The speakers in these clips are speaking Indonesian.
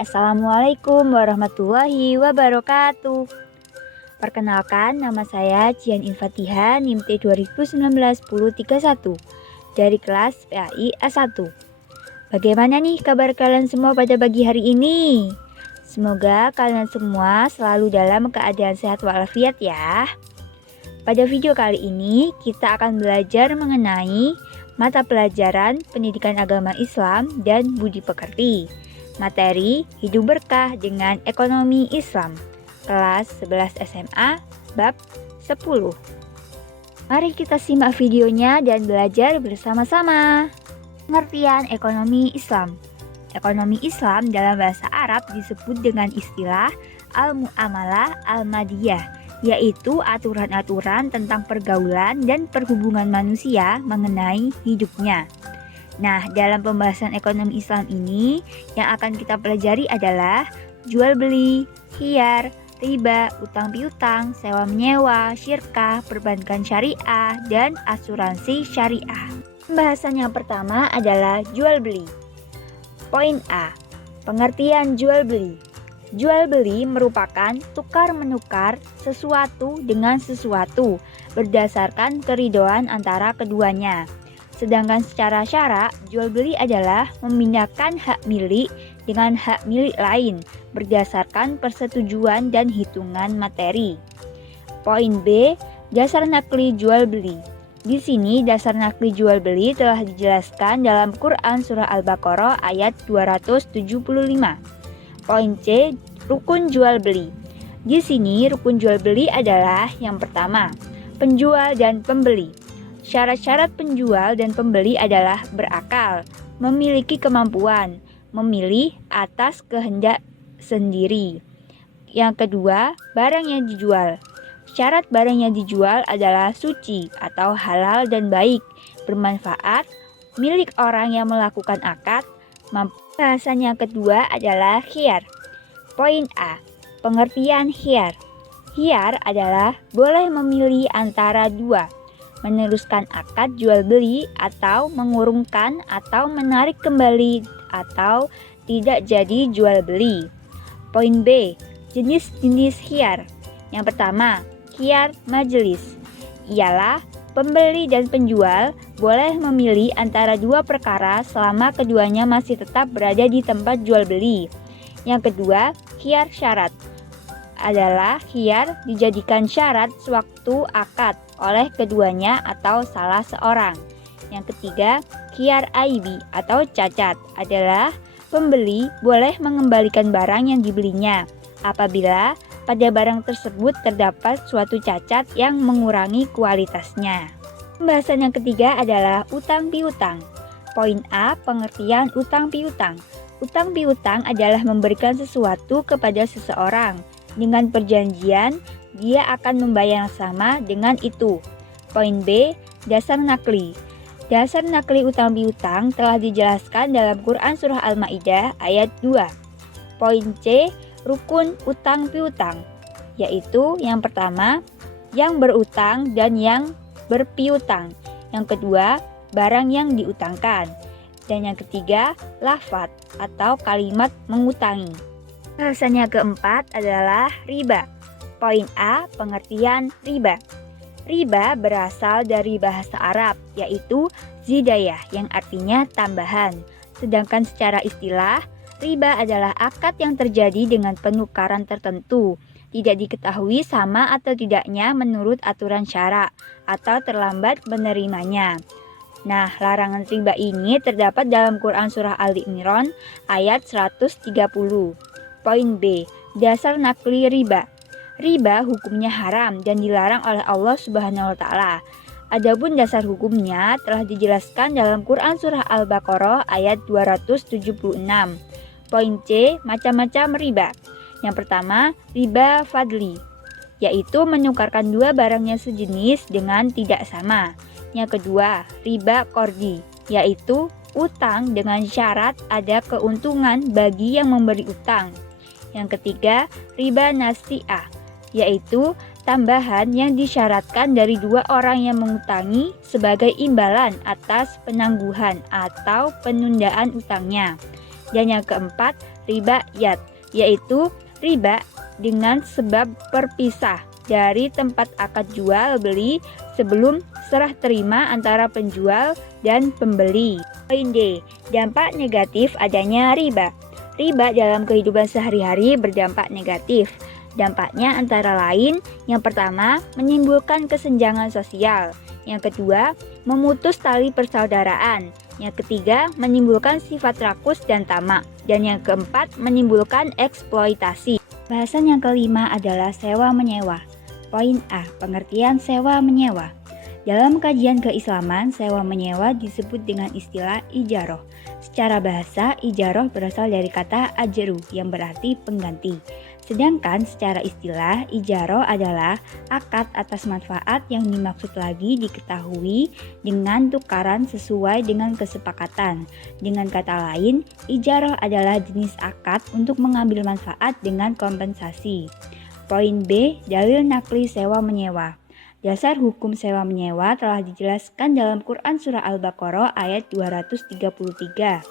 Assalamualaikum warahmatullahi wabarakatuh. Perkenalkan, nama saya Cian Infatiha, NIM T 2019-1031 dari kelas PAI A1. Bagaimana nih kabar kalian semua pada pagi hari ini? Semoga kalian semua selalu dalam keadaan sehat walafiat ya. Pada video kali ini, kita akan belajar mengenai mata pelajaran Pendidikan Agama Islam dan Budi Pekerti. Materi Hidup Berkah dengan Ekonomi Islam, kelas 11 SMA, bab 10. Mari kita simak videonya dan belajar bersama-sama. Pengertian ekonomi Islam. Ekonomi Islam dalam bahasa Arab disebut dengan istilah al-mu'amalah al-madiyah, yaitu aturan-aturan tentang pergaulan dan perhubungan manusia mengenai hidupnya. Nah, dalam pembahasan ekonomi Islam ini, yang akan kita pelajari adalah jual beli, khiyar, riba, utang piutang, sewa menyewa, syirkah, perbankan syariah, dan asuransi syariah. Pembahasan yang pertama adalah jual beli. Poin A. Pengertian jual beli. Jual beli merupakan tukar-menukar sesuatu dengan sesuatu berdasarkan keridhoan antara keduanya. Sedangkan secara syara, jual beli adalah memindahkan hak milik dengan hak milik lain berdasarkan persetujuan dan hitungan materi. Poin B. Dasar nakli jual beli. Di sini dasar nakli jual beli telah dijelaskan dalam Quran Surah Al-Baqarah ayat 275. Poin C. Rukun jual beli. Di sini rukun jual beli adalah yang pertama, penjual dan pembeli. Syarat-syarat penjual dan pembeli adalah berakal, memiliki kemampuan, memilih atas kehendak sendiri. Yang kedua, barang yang dijual. Syarat barang yang dijual adalah suci atau halal dan baik, bermanfaat, milik orang yang melakukan akad. Bahasan yang kedua adalah khiyar. Poin A. Pengertian khiyar. Khiyar adalah boleh memilih antara dua, meneruskan akad jual beli atau mengurungkan atau menarik kembali atau tidak jadi jual beli. Poin B. Jenis-jenis khiyar. Yang pertama, khiyar majelis. Ialah pembeli dan penjual boleh memilih antara dua perkara selama keduanya masih tetap berada di tempat jual beli. Yang kedua, khiyar syarat. Adalah khiyar dijadikan syarat sewaktu akad oleh keduanya atau salah seorang. Yang ketiga, khiyar aibi atau cacat adalah pembeli boleh mengembalikan barang yang dibelinya apabila pada barang tersebut terdapat suatu cacat yang mengurangi kualitasnya. Pembahasan yang ketiga adalah utang piutang. Poin A. Pengertian utang piutang. Utang piutang adalah memberikan sesuatu kepada seseorang dengan perjanjian dia akan membayar yang sama dengan itu. Poin B. Dasar nakli. Dasar nakli utang piutang telah dijelaskan dalam Quran Surah Al-Ma'idah ayat 2. Poin C. Rukun utang piutang, yaitu yang pertama, yang berutang dan yang berpiutang. Yang kedua, barang yang diutangkan. Dan yang ketiga, lafaz atau kalimat mengutangi. Bahasan yang keempat adalah riba. Poin A. Pengertian riba. Riba berasal dari bahasa Arab, yaitu zidayah yang artinya tambahan. Sedangkan secara istilah, riba adalah akad yang terjadi dengan penukaran tertentu, tidak diketahui sama atau tidaknya menurut aturan syara, atau terlambat menerimanya. Nah, larangan riba ini terdapat dalam Quran Surah Ali Imran ayat 130. Poin B. Dasar nakli riba. Riba hukumnya haram dan dilarang oleh Allah Subhanahu wa Ta'ala. Adapun dasar hukumnya telah dijelaskan dalam Quran Surah Al-Baqarah ayat 276. Poin C. Macam-macam riba. Yang pertama, riba fadli, yaitu menukarkan dua barang yang sejenis dengan tidak sama. Yang kedua, riba qardi, yaitu utang dengan syarat ada keuntungan bagi yang memberi utang. Yang ketiga, riba nasi'ah, yaitu tambahan yang disyaratkan dari dua orang yang mengutangi sebagai imbalan atas penangguhan atau penundaan utangnya. Dan yang keempat, ribayat, yaitu riba dengan sebab berpisah dari tempat akad jual beli sebelum serah terima antara penjual dan pembeli. Poin D. Dampak negatif adanya riba. Riba dalam kehidupan sehari-hari berdampak negatif. Dampaknya antara lain, yang pertama, menimbulkan kesenjangan sosial. Yang kedua, memutus tali persaudaraan. Yang ketiga, menimbulkan sifat rakus dan tamak. Dan yang keempat, menimbulkan eksploitasi. Bahasan yang kelima adalah sewa-menyewa. Poin A. Pengertian sewa-menyewa. Dalam kajian keislaman, sewa-menyewa disebut dengan istilah ijaroh. Secara bahasa, ijaroh berasal dari kata ajru yang berarti pengganti. Sedangkan secara istilah, ijaroh adalah akad atas manfaat yang dimaksud lagi diketahui dengan tukaran sesuai dengan kesepakatan. Dengan kata lain, ijaroh adalah jenis akad untuk mengambil manfaat dengan kompensasi. Poin B. Dalil nakli sewa-menyewa. Dasar hukum sewa-menyewa telah dijelaskan dalam Quran Surah Al-Baqarah ayat 233.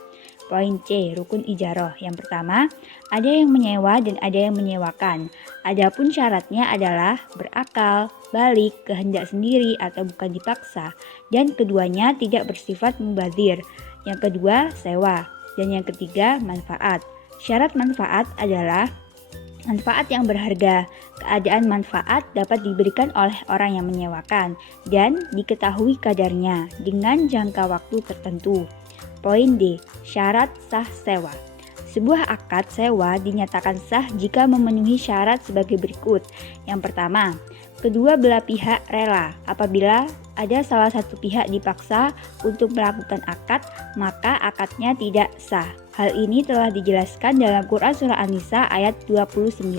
Poin C. Rukun ijaroh. Yang pertama, ada yang menyewa dan ada yang menyewakan. Adapun syaratnya adalah berakal, balik, kehendak sendiri atau bukan dipaksa, dan keduanya tidak bersifat mubadzir. Yang kedua, sewa. Dan yang ketiga, manfaat. Syarat manfaat adalah manfaat yang berharga. Keadaan manfaat dapat diberikan oleh orang yang menyewakan dan diketahui kadarnya dengan jangka waktu tertentu. Poin D. Syarat sah sewa. Sebuah akad sewa dinyatakan sah jika memenuhi syarat sebagai berikut. Yang pertama, kedua belah pihak rela. Apabila ada salah satu pihak dipaksa untuk melakukan akad, maka akadnya tidak sah. Hal ini telah dijelaskan dalam Quran Surah An-Nisa ayat 29.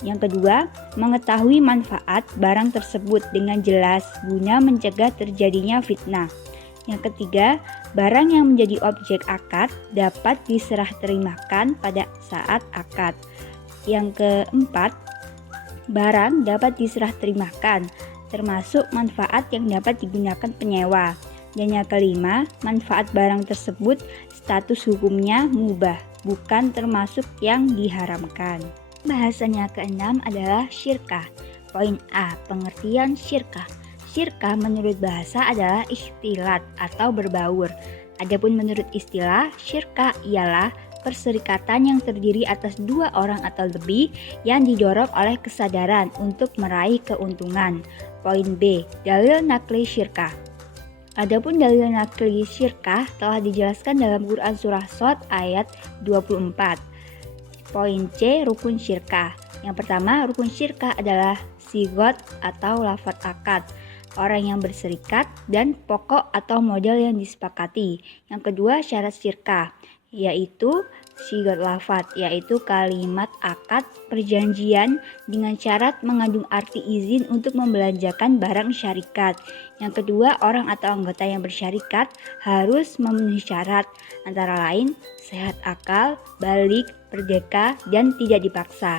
Yang kedua, mengetahui manfaat barang tersebut dengan jelas guna mencegah terjadinya fitnah. Yang ketiga, barang yang menjadi objek akad dapat diserah terimakan pada saat akad. Yang keempat, barang dapat diserah terimakan, termasuk manfaat yang dapat digunakan penyewa. Dan yang kelima, manfaat barang tersebut status hukumnya mubah, bukan termasuk yang diharamkan. Bahasan yang keenam adalah syirkah. Poin A. Pengertian syirkah. Syirkah menurut bahasa adalah ikhtilat atau berbaur. Adapun menurut istilah, syirkah ialah perserikatan yang terdiri atas dua orang atau lebih yang didorong oleh kesadaran untuk meraih keuntungan. Poin B. Dalil nakli syirkah. Adapun dalil nakli syirkah telah dijelaskan dalam Quran Surah Shad ayat 24. Poin C. Rukun syirkah. Yang pertama, rukun syirkah adalah sigot atau lafaz akad, orang yang berserikat, dan pokok atau modal yang disepakati. Yang kedua, syarat syirkah, yaitu sigot lafaz, yaitu kalimat akad perjanjian dengan syarat mengandung arti izin untuk membelanjakan barang syarikat. Yang kedua, orang atau anggota yang bersyarikat harus memenuhi syarat, antara lain sehat akal, balik, merdeka, dan tidak dipaksa.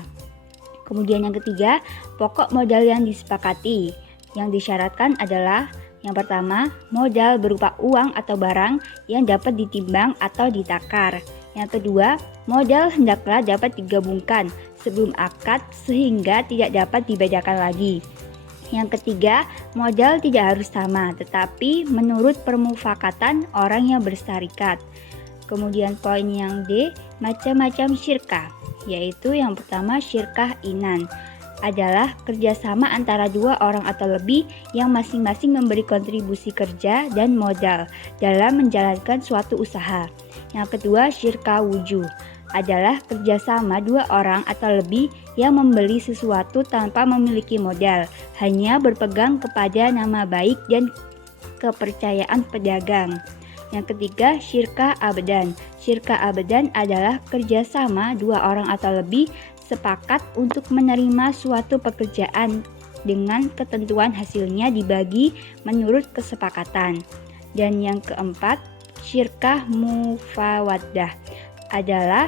Kemudian yang ketiga, pokok modal yang disepakati. Yang disyaratkan adalah yang pertama, modal berupa uang atau barang yang dapat ditimbang atau ditakar. Yang kedua, modal hendaklah dapat digabungkan sebelum akad sehingga tidak dapat dibedakan lagi. Yang ketiga, modal tidak harus sama, tetapi menurut permufakatan orang yang bersarikat. Kemudian poin yang D, macam-macam syirkah, yaitu yang pertama syirkah inan, adalah kerjasama antara dua orang atau lebih yang masing-masing memberi kontribusi kerja dan modal dalam menjalankan suatu usaha. Yang kedua, syirkah wujuh, adalah kerjasama dua orang atau lebih yang membeli sesuatu tanpa memiliki modal, hanya berpegang kepada nama baik dan kepercayaan pedagang. Yang ketiga, syirkah abadan. Syirkah abadan adalah kerjasama dua orang atau lebih sepakat untuk menerima suatu pekerjaan dengan ketentuan hasilnya dibagi menurut kesepakatan. Dan yang keempat, syirkah mufawaddah adalah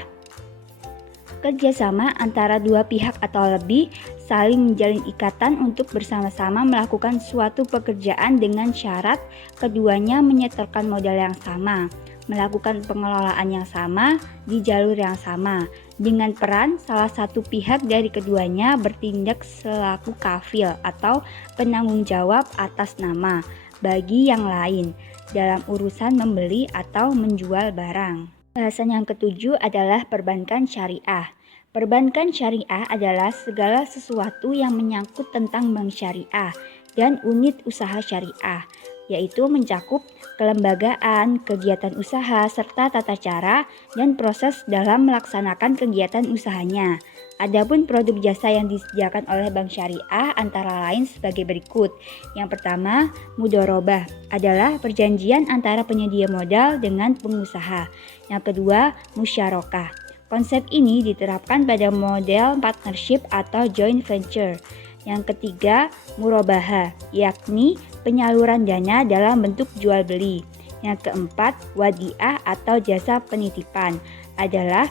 kerjasama antara dua pihak atau lebih saling menjalin ikatan untuk bersama-sama melakukan suatu pekerjaan dengan syarat keduanya menyetorkan modal yang sama. melakukan pengelolaan yang sama di jalur yang sama, dengan peran salah satu pihak dari keduanya bertindak selaku kafil atau penanggung jawab atas nama bagi yang lain dalam urusan membeli atau menjual barang. Bahasan yang ketujuh adalah perbankan syariah. Perbankan syariah adalah segala sesuatu yang menyangkut tentang bank syariah dan unit usaha syariah, yaitu mencakup kelembagaan, kegiatan usaha, serta tata cara dan proses dalam melaksanakan kegiatan usahanya. Adapun produk jasa yang disediakan oleh bank syariah antara lain sebagai berikut. Yang pertama, mudharabah adalah perjanjian antara penyedia modal dengan pengusaha. Yang kedua, musyarakah. Konsep ini diterapkan pada model partnership atau joint venture. Yang ketiga, murabahah, yakni penyaluran dana dalam bentuk jual beli. Yang keempat, wadiah atau jasa penitipan adalah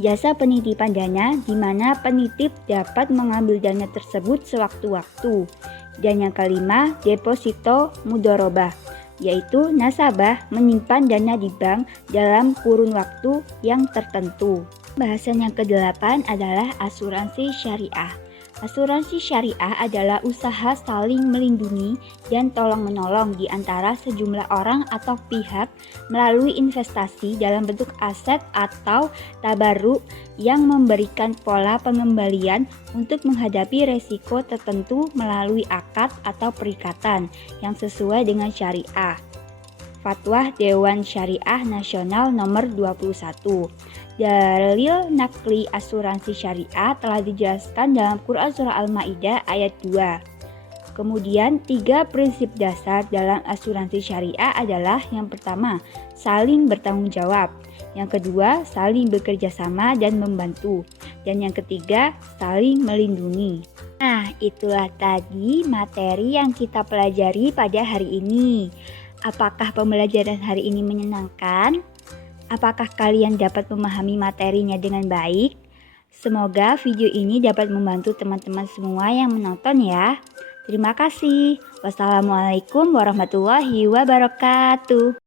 jasa penitipan dana di mana penitip dapat mengambil dana tersebut sewaktu-waktu. Dan yang kelima, deposito mudharabah, yaitu nasabah menyimpan dana di bank dalam kurun waktu yang tertentu. Bahasan yang kedelapan adalah asuransi syariah. Asuransi syariah adalah usaha saling melindungi dan tolong-menolong di antara sejumlah orang atau pihak melalui investasi dalam bentuk aset atau tabarruk yang memberikan pola pengembalian untuk menghadapi resiko tertentu melalui akad atau perikatan yang sesuai dengan syariah. Fatwa Dewan Syariah Nasional Nomor 21. Dalil nakli asuransi syariah telah dijelaskan dalam Quran Surah Al-Maidah ayat 2. Kemudian 3 prinsip dasar dalam asuransi syariah adalah yang pertama, saling bertanggung jawab. Yang kedua, saling bekerja sama dan membantu. Dan yang ketiga, saling melindungi. Nah, itulah tadi materi yang kita pelajari pada hari ini. Apakah pembelajaran hari ini menyenangkan? Apakah kalian dapat memahami materinya dengan baik? Semoga video ini dapat membantu teman-teman semua yang menonton ya. Terima kasih. Wassalamualaikum warahmatullahi wabarakatuh.